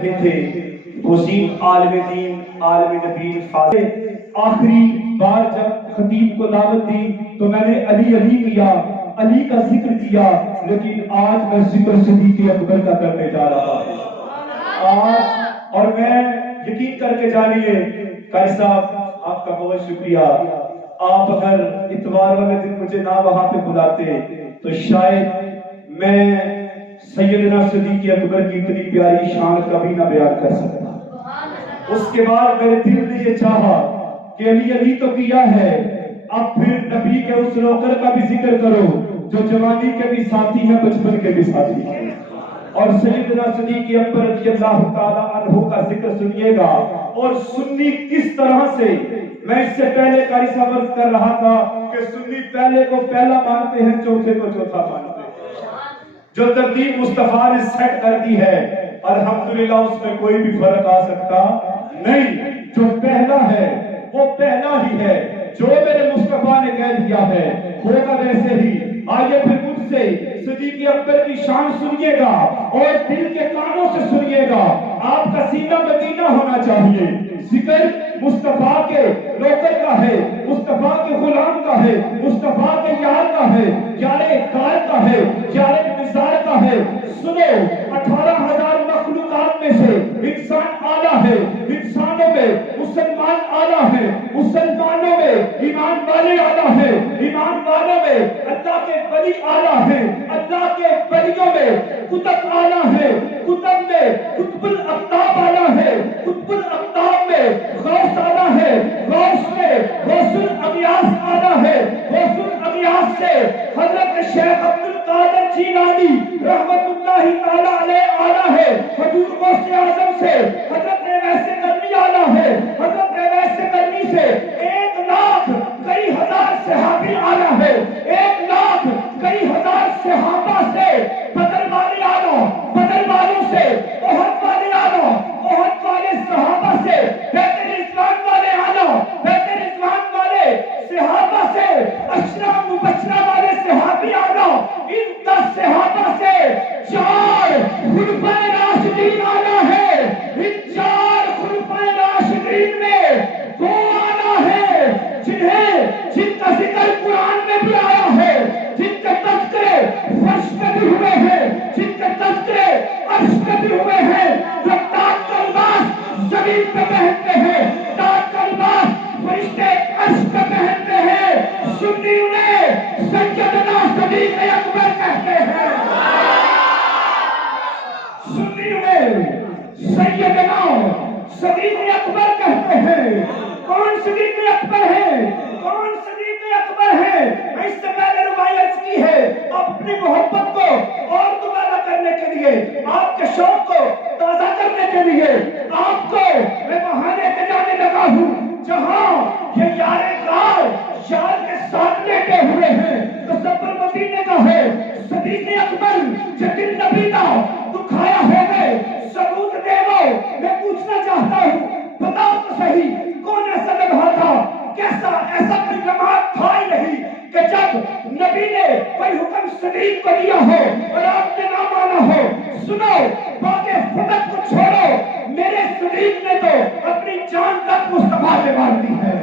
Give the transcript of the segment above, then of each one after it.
تھے حسین عالم دین عالم نبی فاضل آخری بار جب خطیب کو دعوت دی تو میں نے علی علی کیا، علی کا ذکر کیا، لیکن آج میں ذکر صدیق اکبر کا کرنے جا رہا ہوں آج۔ اور میں یقین کر کے جانیے قاری صاحب آپ کا بہت شکریہ، آپ اگر اتوار والے دن مجھے نہ وہاں پہ بلاتے تو شاید میں سیدنا صدیق اکبر کی اتنی پیاری شان کبھی نہ بیان کر سکتا۔ اس کے بعد میرے دل نے یہ چاہا کہ علی علی تو کیا ہے، اب پھر نبی کے اس نوکر کا بھی ذکر کرو جو جوانی کے بھی ساتھی ہیں، بچپن کے بھی ساتھی ہیں، اور سیدنا صدیق اکبر رضی اللہ تعالی عنہ کا ذکر سنیے گا۔ اور سنی کس طرح سے، میں اس سے پہلے قاری صاحب عرض کر رہا تھا کہ سنی پہلے کو پہلا مانتے ہیں، چوتھے کو چوتھا مانتے ہیں۔ جو ترتیب مصطفیٰ نے سیٹ کر دی ہے الحمدللہ اس میں کوئی بھی فرق آ سکتا نہیں، جو پہلا ہے وہ پہلا ہی ہے، جو میرے مصطفیٰ نے کہہ دیا ہے ہوگا ویسے ہی۔ آئیے پھر مجھ سے صدیق اکبر کی شان سنیے گا اور دل کے کانوں سے سنیے گا، آپ کا سینہ مدینہ ہونا چاہیے۔ ذکر مصطفیٰ کے نوکر کا ہے، مصطفیٰ کے غلام کا ہے، مصطفیٰ کے یار کا ہے، یار کار کا ہے، یار نثار کا ہے۔ سنو 18,000 مخلوقات میں سے انسان اعلیٰ ہے، انسانوں میں مسلمان اعلیٰ ہے، مسلمانوں میں ایمان والے اعلیٰ ہیں، ایمان والوں میں اللہ کے ولی اعلیٰ ہیں، اللہ کے ولیوں میں قطب اعلیٰ ہیں، قطب میں قطب الاقطاب اعلیٰ ہے، قطب الاقطاب میں غوث اعلیٰ ہے، غوث میں غوث الاغیاث اعلیٰ ہے، غوث الاغیاث سے حضرت شیخ عبد القادر جیلانی رحمت اللہ تعالیٰ علیہ اعلیٰ ہے، حضور غوث اعظم سے حضرت ویس کرنی اعلیٰ ہے، حضرت ویس کرنی سے 1,00,000 کئی ہزار صحابی اعلیٰ ہے، 1,00,000 کئی ہزار صحابہ سے بدر والے اعلیٰ، بدر والوں سے احد والے اعلیٰ، احد والے صحابہ سے بیت رضوان والے اعلیٰ، بیت رضوان والے صحابہ سے اشرا مبشرہ والے صحابی اعلیٰ، ان 10 صحابہ سے 4 خلفائے راشدین اعلیٰ ہے، ان 4 خلفائے راشدین میں 2 اعلیٰ ہے جن کا ذکر قرآن میں بھی آیا ہے، جن کے تذکرے فرش میں بھی ہوئے ہیں، جن کے تذکرے عرش میں بھی ہوئے ہیں، جو تاج کا لباس زمین پہ پہنتے ہیں، تاج کا لباس فرشتے عرش پہ پہنتے ہیں، سنی انہیں سیدنا صدیق اکبر کہتے ہیں، سنی انہیں سیدنا صدیق اکبر کہتے ہیں۔ کون صدیق اکبر ہے؟ کون صدیق اکبر ہے؟ میں اس سے پہلے روایت کی ہے، اپنی محبت کو اور دوبارہ کرنے کے لیے، آپ کے شوق کو تازہ کرنے کے لیے آپ کو میں وہاں لے کے جانے لگا ہوں جہاں یہ یار کے ساتھ لیٹے ہوئے ہیں، تو سفر مدینے کا ہے۔ صدیق اکبر جتن نبی کا دکھایا ہے میں ثبوت دے دو۔ میں پوچھنا چاہتا ہوں بتاؤ تو صحیح کون ایسا لمحہ تھا، کیسا ایسا کوئی لمحہ تھا ہی نہیں کہ جب نبی نے کوئی حکم صدیق کو دیا ہو اور آپ نے نہ مانا ہو۔ سنو باقی فتح کو چھوڑو، میرے صدیق نے تو اپنی جان تک مصطفیٰ سے مار دی ہے۔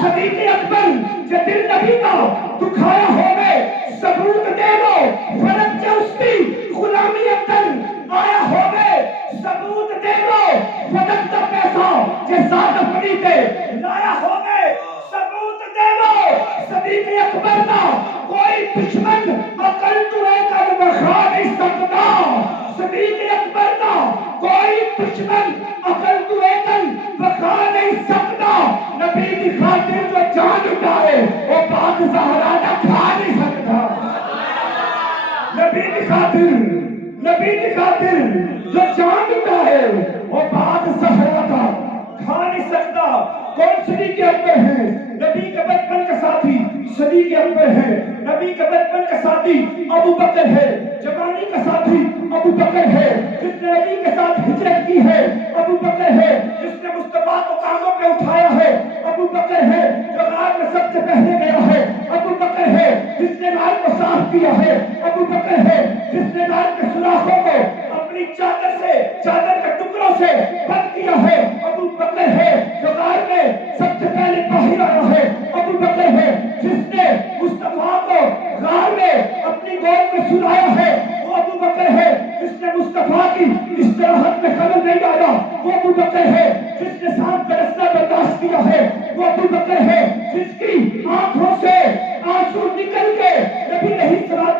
صدیق اکبر جتن نبی کا دکھایا ہو میں ثبوت دے دو، فرق جوستی غلامی اندر آیا ہو میں ثبوت دے دو، فتح کا پیسہ جزاد اپنی تے لایا ہو میں ثبوت دے دو۔ صدیق اکبر کا کوئی دشمن عقل ترے کر بخا نہیں سکتا، صدیق اکبر کا کوئی دشمن عقل ترے کر بخا نہیں سکتا۔ نبی کی خاطر جو جان اٹھائے وہ پاک زہرا نہ کھا نہیں سکتا، نبی کی خاطر جو جان اٹھائے وہ پاک زہرا کا کھا نہیں سکتا۔ کون صدیق اکبر ہے؟ نبی کے بچپن کے ساتھی صدیق اکبر ہے، نبی کے بچپن کے ساتھی ابو بکر ہے، جوانی کا ساتھی ابو بکر ہے، جس نے نبی کے ساتھ ہجرت کی ہے، ابو بکر ہے، جس نے مصطفیٰ کو کاندھوں پہ اٹھایا ہے، ابو بکر ہے، جو غار میں سب سے پہلے گیا ہے، ابو بکر ہے، جس نے غار کو صاف کیا ہے، ابو بکر ہے، جس نے غار کے سوراخوں کو اپنی چادر سے چادر کے ٹکڑوں سے بند کیا ہے، ابو بکر ہے جو غار میں سب سے پہلے باہر آیا ہے، ابو بکر ہے جس نے مصطفیٰ کو غار میں اپنی گود میں سلایا ہے، وہ ابو بکر ہے جس نے مصطفیٰ کی استراحت میں خلل نہیں آیا، وہ ابو بکر ہے جس نے سانپ کا رسنا برداشت کیا ہے، وہ ابو بکر ہے جس کی آنکھوں سے آنسو نکل کے نبی علیہ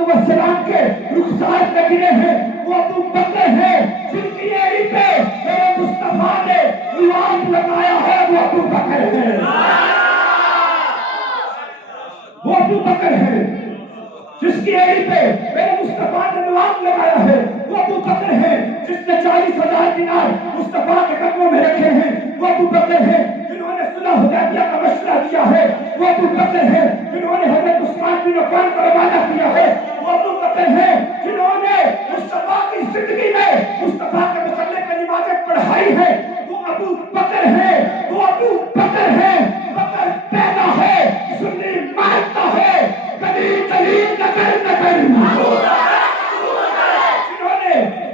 السلام کے رخسار پہ گرے ہیں، وہ ابو بکر ہے جن کی ایڑی پہ میرے مصطفیٰ نے لعاب لگایا ہے، وہ ابو بکر ہے، وہ ابو بکر ہے جس کی ایڑی پہ میرے مصطفیٰ نے لعاب لگایا ہے، وہ ابو بکر ہے جس نے 40,000 دینار مصطفیٰ کے قدموں میں رکھے ہیں، وہ ابو بکر ہے جنہوں نے صلح حدیبیہ کا مشورہ دیا ہے، وہ ابو بکر ہے جنہوں نے حضرت عثمان بن عفان کو روانہ کیا ہے، وہ ابو بکر ہے جنہوں نے مصطفیٰ کی زندگی میں مصطفیٰ کے مسلح پہ نمازیں پڑھائی ہے، وہ ابو بکر ہے، وہ ابو بکر ہے، بکر پیدا ہے سنی مانتا ہے، کبھی کبھی نکل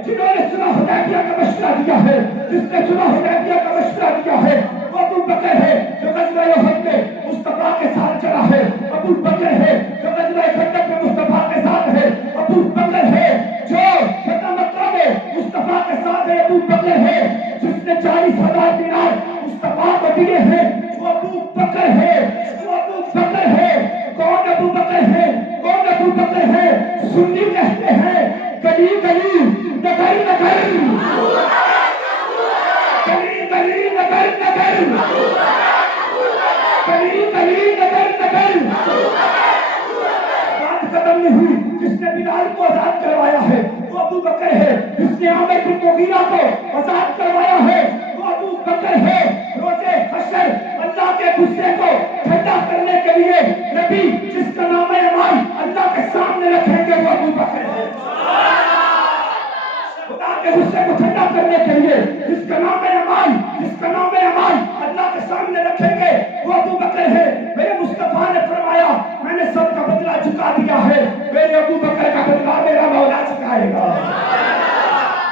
جنہوں نے صلح حدیبیہ کا مشورہ دیا ہے، جس نے صلح حدیبیہ کا مشورہ دیا ہے، وہ ابو بکر ہے جو غزوہ احد میں مصطفیٰ کے ساتھ چلا ہے، ابو بکر ہے جو غزوہ خندق میں مصطفیٰ کے ساتھ ہے، ابو بکر ہے جو فتح مکہ میں مصطفیٰ کے ساتھ ہے، ابو بکر ہے جس نے 40,000 دینار مصطفیٰ کو دیے ہیں، وہ ابو بکر ہے، وہ ابو بکر ہے، کون ابو بکر ہے، کون ابو بکر ہے، سنی کہتے ہیں گلی گلی نگر نگر، گلی گلی نگر نگر، گلی گلی نگر نگر، بات ختم نہیں ہوئی، جس نے بلال کو آزاد کروایا ہے وہ ابو بکر ہے، جس نے عامر بن مغیرہ کو آزاد کروایا ہے وہ ابو بکر ہے، روزے حشر اللہ کے غصے کو ٹھنڈا کرنے کے لیے نبی جس کا نام ایمان اللہ کے سامنے رکھیں گے وہ ابو بکر ہے، خدا کے غصے کو ٹھنڈا کرنے کے لیے جس کا نام ایمان، جس کا نام ایمان اللہ کے سامنے رکھیں گے وہ ابو بکر ہے، میرے مصطفیٰ نے فرمایا میں نے سب کا بدلہ چکا دیا ہے، میرے ابو بکر کا بدلہ میرا مولا چکائے گا،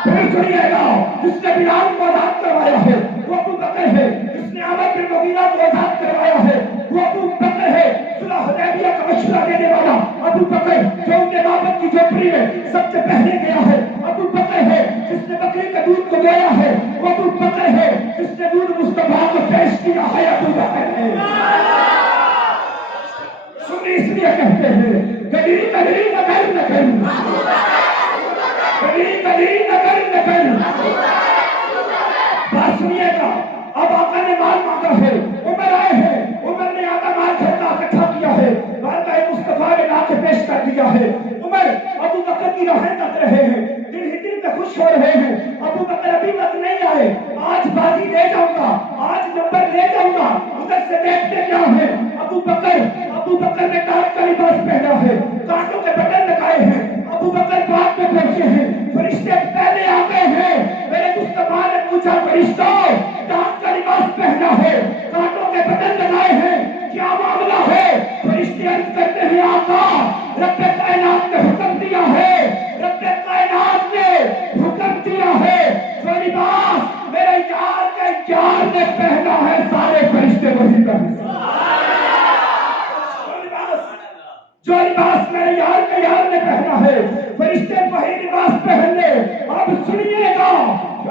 پھر سنیے گا جس نے بلال کو آزاد کروایا ہے وہ ابو بکر ہے، جس نے عامر بن مغیرہ کو آزاد کروایا ہے وہ ابو بکر ہے، صلح حدیبیہ کا مشورہ دینے والا ابو بکر جو ان کے بابت کی جھوپڑی میں سب سے پہلے گیا ہے، ابو بکر ہے جس نے بکری کے دودھ کو دیا ہے، وہ ابو بکر ہے جس نے دودھ مصطفیٰ کو پیش کیا ہے، ابو بکر ہے، سنی اس لیے کہتے ہیں گلی گلی نگر نگر، گلی گلی نگر نگر، بات سنیے گا، اب آقا نے مال مانگا ہے، عمر آئے ہیں، عمر نے آدھا مال خریدا اکٹھا کیا ہے، بارگاہ مصطفیٰ میں لا کے پیش کر دیا ہے، عمر ابو بکر کی راہیں تک رہے ہیں، دل ہی دل میں خوش ہو رہے ہیں، ابو بکر ابھی تک نہیں آئے، آج بازی لے جاؤں گا، آج نمبر لے جاؤں گا، ادھر سے دیکھتے کیا ہے، ابو بکر نے کاٹ کا لباس پہنا ہے، کانٹوں کے بٹن لگائے ہیں، ابو بکر بات میں پہنچے ہیں، فرشتے پہلے آ گئے ہیں، میرے مصطفیٰ نے پوچھا فرشتوں کاٹ کا لباس پہنا ہے، کانٹوں کے بٹن لگائے ہیں، کیا معاملہ ہے؟ فرشتے عرض کرتے ہیں آقا رب کائنات نے حکم دیا ہے، رب کائنات نے حکم دیا ہے، جو لباس میرے یار کے یار نے پہنا ہے سارے فرشتے وہی پہنے، جو لباس میرے یار کے یار نے پہنا ہے فرشتے وہی لباس پہن لے، اب سنیے گا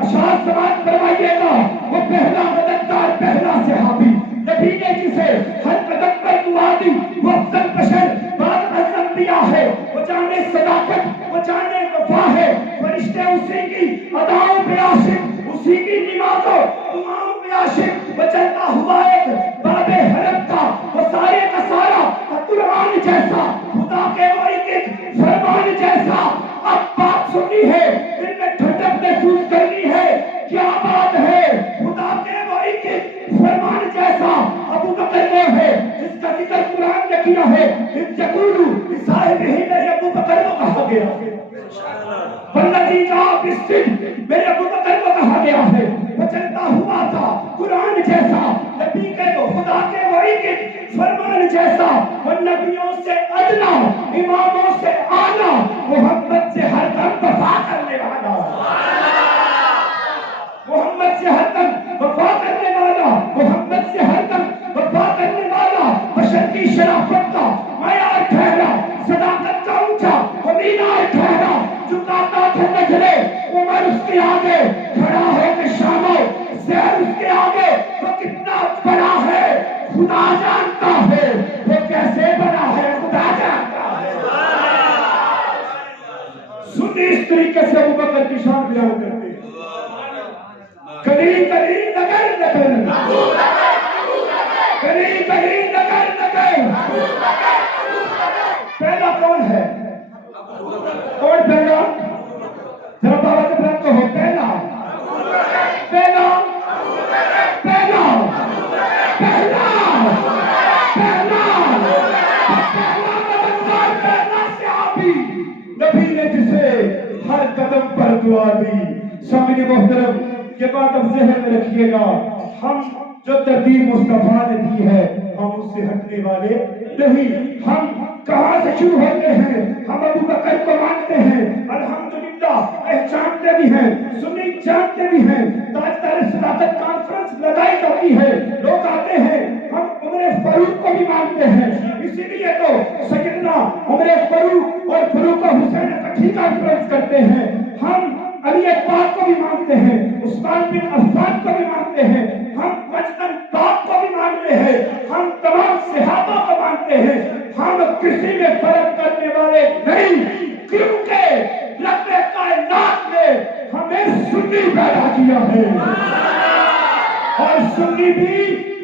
اشعار سماعت فرمائیے گا، وہ پہلا مددگار پہلا صحابی نبی نے جسے ہر قدم پر دعا دی، وہ افضل بشر بعد ازم دیا ہے، وہ جانے صداقت وہ جانے وفا ہے، فرشتے اسی کی اداؤں پہ عاشق، اسی کی نمازوں دعاؤں پہ عاشق، وہ چلتا ہوا ایک باب حرم کا، وہ سارے کا سارا قرآن جیسا، خدا کے وہ ایک فرمان جیسا، اب بات سنی ہے دل میں ٹھنڈک محسوس کرنی ہے، کیا بات ہے، خدا کے وہ ایک فرمان جیسا، ابو بکر وہ ہے جس کا ذکر قرآن نے کیا ہے، یقولو صاحب ہی میرے ابو بکر کو کہا گیا ہے، والذی جاء بالصدق میرے ابو بکر کو کہا گیا ہے، وہ چلتا ہوا تھا قرآن جیسا، نبی کے وہ خدا کے وہ ایک فرمان جیسا، وہ نبیوں سے ادنا اماموں سے اعلیٰ محبت سے ہر دم وفا کرنے والا، کے آگے کھڑا ہو کے شامو زہر اس کے آگے وہ کتنا بڑا ہے خدا جانتا ہے، وہ کیسے بڑا ہے خدا جانتا ہے۔ سنی اس طریقے سے ابو بکر کی شان بیان کرتے ہیں، کلی کلی نگر نگر، کلی کلی نگر نگر۔ پہلا کون ہے؟ کون پہلا؟ ذرا بابا کے ساتھ کہو پہلا پہلا پہلا پہلا پہلا صحابی نبی نے جسے ہر قدم پر دعا دی۔ سامعین محترم یہ بات اب ذہن میں رکھیے گا، ہم جو ترتیب مصطفیٰ نے دی ہے ہم اس سے ہٹنے والے نہیں۔ ہم کہاں سے شروع ہوتے ہیں؟ ہم ابو بکر کو مانتے ہیں، الحمدللہ پہچانتے بھی ہیں، سنی جانتے بھی ہیں، تاجدار صداقت کانفرنس لگائی جاتی ہے، لوگ آتے ہیں، ہم عمر فاروق کو بھی مانتے ہیں، اسی لیے تو سیدنا عمر فاروق اور فاروق حسین اکٹھی کانفرنس کرتے ہیں۔ ہم علی پاک کو بھی مانتے ہیں، عثمان بن عفان کو بھی مانتے ہیں، ہم مجدن پاک کو بھی مانتے ہیں، ہم تمام صحابہ کو مانتے ہیں، ہم کسی میں فرق کرنے والے نہیں، کیونکہ رب کائنات نے ہمیں سنی پیدا کیا ہے، اور سنی بھی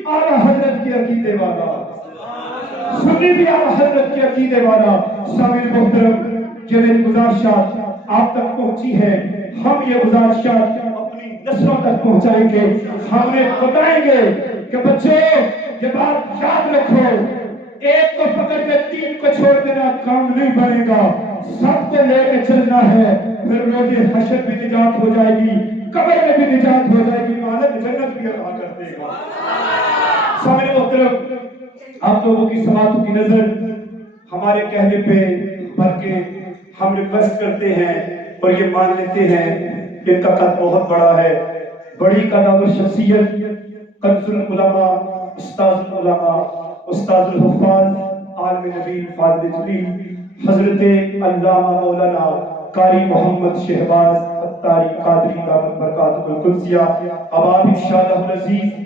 اعلیٰ حضرت کے عقیدے والا، سنی بھی اعلیٰ حضرت کے عقیدے والا۔ سامعین محترم یہ میری گزارشات آپ تک پہنچی ہے، ہم یہ گزارشات اپنی نسلوں تک پہنچائیں گے، ہم انہیں بتائیں گے کہ بچوں یہ بات یاد رکھو، ایک کو پکڑ کے تین کو چھوڑ دینا کام نہیں بنے گا، سب کو لے کے چلنا ہے، پھر روز حشر بھی نجات ہو جائے گی، قبر میں بھی نجات ہو جائے گی، مالک جنت بھی عطا کر دے گا۔ سامعین محترم آپ لوگوں کی سماعتوں کی نظر ہمارے کہنے پہ بھر کے ہم ریکویسٹ کرتے ہیں اور یہ مان لیتے ہیں کہ ان کا قد بہت بڑا ہے، بڑی قدر شخصیت، کنز العلماء، استاذ العلماء، استاذ الحفاظ، عالم نبی فاضل جلیل حضرت علامہ مولانا قاری محمد شہباز اتاری قادری دامت برکاتہ القدسیہ اب آپ انشاءاللہ العزیز